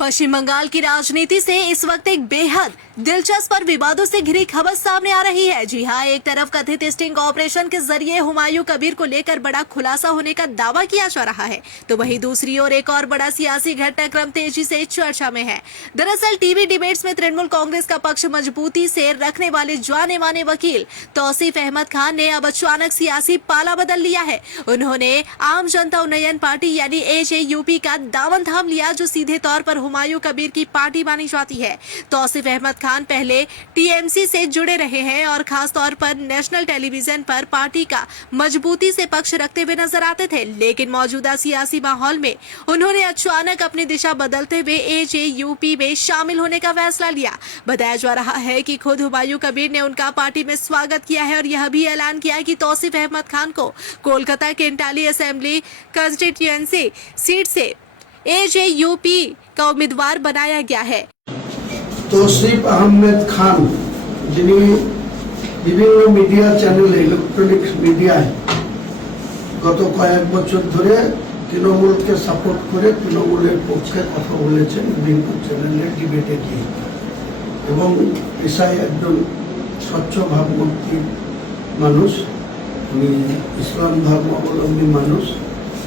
पश्चिम बंगाल की राजनीति से इस वक्त एक बेहद दिलचस्प और विवादों से घिरी खबर सामने आ रही है। जी हां, एक तरफ कथित स्टिंग ऑपरेशन के जरिए हुमायूं कबीर को लेकर बड़ा खुलासा होने का दावा किया जा रहा है, तो वहीं दूसरी ओर एक और बड़ा सियासी घटनाक्रम तेजी से चर्चा में है। दरअसल टीवी डिबेट्स में तृणमूल कांग्रेस का पक्ष मजबूती से रखने वाले जाने माने वकील तौसीफ अहमद खान ने अब अचानक सियासी पाला बदल लिया है। उन्होंने आम जनता उन्नयन पार्टी यानी AJUP का दामन थाम लिया, जो सीधे तौर पर हुमायूं कबीर की पार्टी मानी जाती है। तौसीफ अहमद खान पहले TMC से जुड़े रहे हैं और खास तौर पर नेशनल टेलीविजन पर पार्टी का मजबूती से पक्ष रखते हुए नजर आते थे, लेकिन मौजूदा सियासी माहौल में उन्होंने अचानक अपनी दिशा बदलते हुए AJUP में शामिल होने का फैसला लिया। बताया जा रहा है कि खुद हुमायूं कबीर ने उनका पार्टी में स्वागत किया है और यह भी ऐलान किया कि तौसीफ अहमद खान को कोलकाता के इंटाली असेंबली कंस्टिट्यूएंसी सीट से AJUP का उम्मीदवार बनाया गया है। तौसीफ अहमद खान যিনি বিভিন্ন মিডিয়া চ্যানেলে ইলেকট্রনিক মিডিয়ায় গত কয়েক বছর ধরে তৃণমূলকে সাপোর্ট করে তৃণমূলের পক্ষে কথা বলেছেন বিভিন্ন চ্যানেলে ডিবেটে গিয়ে, এবং পেশায় একজন স্বচ্ছ ভাবমূর্তি মানুষ, উনি ইসলাম ধর্মাবলম্বী মানুষ,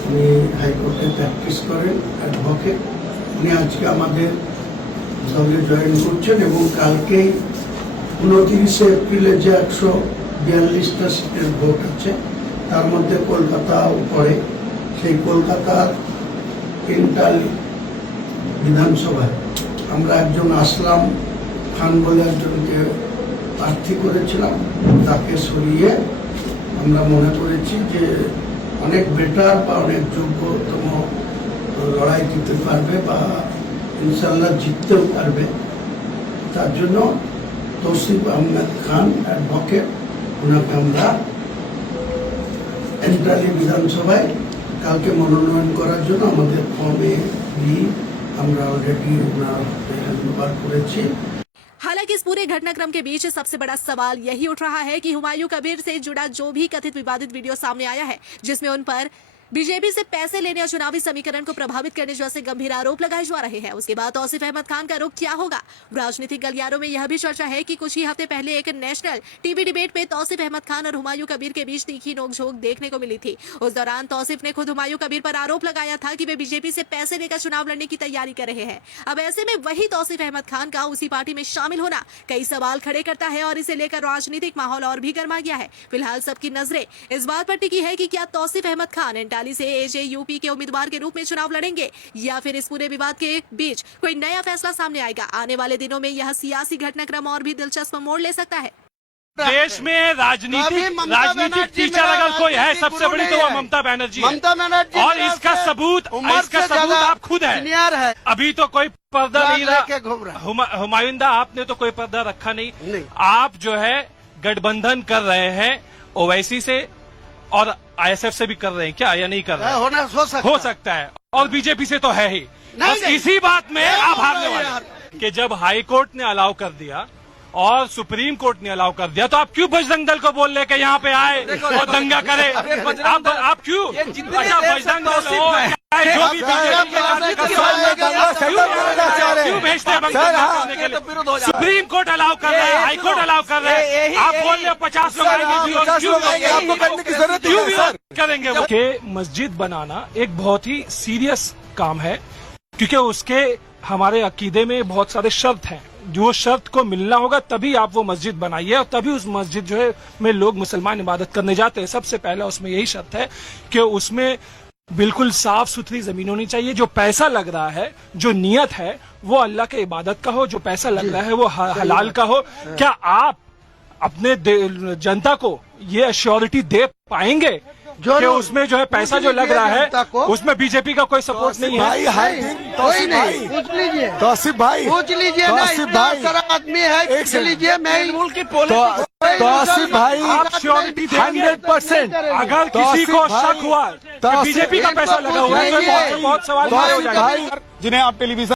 উনি হাইকোর্টে প্র্যাকটিস করেন, অ্যাডভোকেট। উনি আজকে আমাদের দলে জয়েন করছেন এবং কালকেই 29 এপ্রিলে যে 142টা সিটের ভোট আছে তার মধ্যে কলকাতাও পড়ে। সেই কলকাতার ইন্টালি বিধানসভায় আমরা একজন আসলাম খান বলে একজনকে প্রার্থী করেছিলাম, তাকে সরিয়ে আমরা মনে করেছি যে অনেক বেটার বা অনেক যোগ্যতম লড়াই দিতে পারবে বা ইনশাল্লাহ জিততেও পারবে। তার জন্য তৌসিফ আহমেদ খান অ্যাডভোকেট, ওনাকে আমরা এন্টালি বিধানসভায় কালকে মনোনয়ন করার জন্য আমাদের ফর্মে আমরা অলরেডি ওনার হ্যান্ডওভার করেছি। हालांकि इस पूरे घटनाक्रम के बीच सबसे बड़ा सवाल यही उठ रहा है कि हुमायूं कबीर से जुड़ा जो भी कथित विवादित वीडियो सामने आया है, जिसमें उन पर बीजेपी से पैसे लेने और चुनावी समीकरण को प्रभावित करने जैसे गंभीर आरोप लगाए जा रहे हैं, उसके बाद तौसीफ अहमद खान का रुख क्या होगा। राजनीतिक गलियारों में यह भी चर्चा है कि कुछ ही हफ्ते पहले एक नेशनल टीवी डिबेट में तौसीफ अहमद खान और हुमायूं कबीर के बीच तीखी नोकझोंक देखने को मिली थी। उस दौरान तौसीफ ने खुद हुमायूं कबीर पर आरोप लगाया था कि वे बीजेपी से पैसे लेकर चुनाव लड़ने की तैयारी कर रहे हैं। अब ऐसे में वही तौसीफ अहमद खान का उसी पार्टी में शामिल होना कई सवाल खड़े करता है और इसे लेकर राजनीतिक माहौल और भी गर्मा गया है। फिलहाल सबकी नजरें इस बात पर टिकी है कि क्या तौसीफ अहमद खान एंटाली से AJUP के उम्मीदवार के रूप में चुनाव लड़ेंगे या फिर इस पूरे विवाद के बीच कोई नया फैसला सामने आएगा। आने वाले दिनों में यह सियासी घटनाक्रम और भी दिलचस्प मोड़ ले सकता है। देश में राजनीतिक टीचर अगर कोई है सबसे बड़ी तो वो ममता बनर्जी है, और इसका सबूत आप खुद है। अभी तो कोई पर्दा नहीं रहा। हुमायूं आपने तो कोई पर्दा रखा नहीं। आप जो है गठबंधन कर रहे हैं ओवैसी से और ISF से भी कर रहे हैं क्या, या नहीं कर रहे हैं? हो सकता है, और बीजेपी से तो है ही। बस इसी बात में आप हारने वाले कि जब हाई कोर्ट ने अलाउ कर दिया और सुप्रीम कोर्ट ने अलाउ कर दिया, तो आप क्यों बजरंग दल को बोल रहे कि यहाँ पे आए और दंगा करे? आप क्यों? अच्छा, बजरंग दल जो भी क्यों भेजते हैं करने के लिए? सुप्रीम कोर्ट अलाउ कर रहे हैं, हाई कोर्ट अलाउ कर रहे हैं, आप बोल रहे 50 लोग क्यों करेंगे? कि मस्जिद बनाना एक बहुत ही सीरियस काम है, क्योंकि उसके हमारे अकीदे में बहुत सारे शर्त हैं। जो शर्त को मिलना होगा तभी आप वो मस्जिद बनाइए, और तभी उस मस्जिद जो है में लोग मुसलमान इबादत करने जाते हैं। सबसे पहले उसमें यही शर्त है कि उसमें बिल्कुल साफ सुथरी जमीन होनी चाहिए। जो पैसा लग रहा है, जो नियत है, वो अल्लाह के इबादत का हो। जो पैसा लग रहा है वो हलाल का हो। क्या आप अपने जनता को ये अश्योरिटी दे पाएंगे कि उसमें जो है पैसा जो लग रहा है उसमें बीजेपी का कोई सपोर्ट नहीं है? कोई नहीं। पूछ लीजिए तौसीफ भाई, पूछ लीजिए ना, इतना सारा आदमी है, पूछ लीजिए। मैं मुल्क की तौसीफ भाई, आप श्योरिटी 100%। अगर किसी को शक हुआ तो बीजेपी का पैसा लगा हुआ है तो बहुत सवाल हो जाएगा। जिन्हें आप टेलीविजन